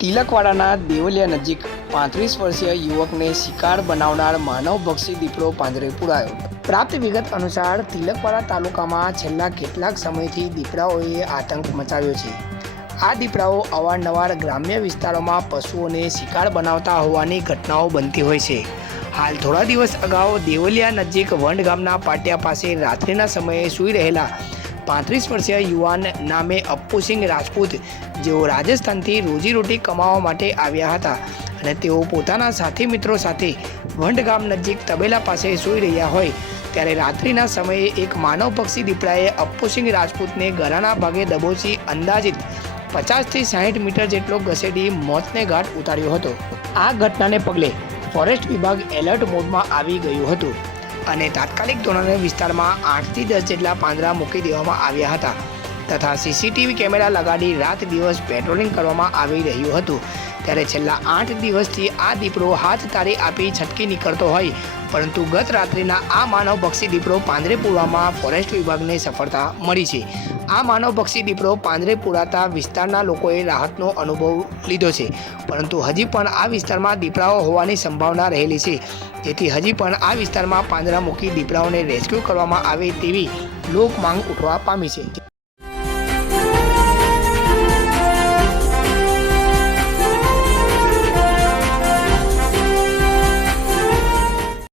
તિલકવાડાના દેવલિયા નજીક પાંત્રીસ વર્ષીય યુવકને શિકાર બનાવનાર માનવભક્ષી દીપડો પાંજરે પુરાયો. પ્રાપ્ત વિગત અનુસાર તિલકવાડા તાલુકામાં છેલ્લા કેટલાક સમયથી દીપડાઓએ આતંક મચાવ્યો છે. આ દીપડાઓ અવારનવાર ગ્રામ્ય વિસ્તારોમાં પશુઓને શિકાર બનાવતા હોવાની ઘટનાઓ બનતી હોય છે. હાલ થોડા દિવસ અગાઉ દેવલિયા નજીક વંડ ગામના પાટિયા પાસે રાત્રિના સમયે સૂઈ રહેલા પાંત્રીસ વર્ષીય યુવાન નામે અપ્પુસિંહ રાજપૂત. જેઓ રાજસ્થાનથી રોજીરોટી કમાવા માટે આવ્યા હતા અને તેઓ પોતાના સાથી મિત્રો સાથે વંડ ગામ નજીક તબેલા પાસે સૂઈ રહ્યા હોય. ત્યારે રાત્રિના સમયે એક માનવ પક્ષી દીપડાએ અપ્પુસિંહ રાજપૂતને ગળાના ભાગે દબોચી અંદાજિત પચાસથી સાહીઠ મીટર જેટલો ઘસેડી મોતને ઘાટ ઉતાર્યો હતો. આ ઘટનાને પગલે ફોરેસ્ટ વિભાગ એલર્ટ મોડમાં આવી ગયું હતું. અને તાત્કાલિક ધોરણે વિસ્તારમાં આઠથી દસ જેટલા પાંદડા મૂકી દેવામાં આવ્યા હતા તથા સીસીટીવી કેમેરા લગાડી રાત દિવસ પેટ્રોલિંગ કરવામાં આવી રહ્યું હતું. ત્યારે છેલ્લા આઠ દિવસથી આ દીપડો હાથ તારી આપી છટકી નીકળતો હોય. પરંતુ ગત રાત્રિના આ માનવ પક્ષી દીપડો પાંદરેપુરામાં ફોરેસ્ટ વિભાગને સફળતા મળી છે. આ માનવ પક્ષી દીપડો પાંદરેપુરાતા વિસ્તારના લોકોએ રાહતનો અનુભવ લીધો છે. પરંતુ હજી પણ આ વિસ્તારમાં દીપડાઓ હોવાની સંભાવના રહેલી છે. તેથી હજી પણ આ વિસ્તારમાં પાંદડા મૂકી દીપડાઓને રેસ્ક્યુ કરવામાં આવે તેવી લોક માંગ ઉઠવા પામી છે.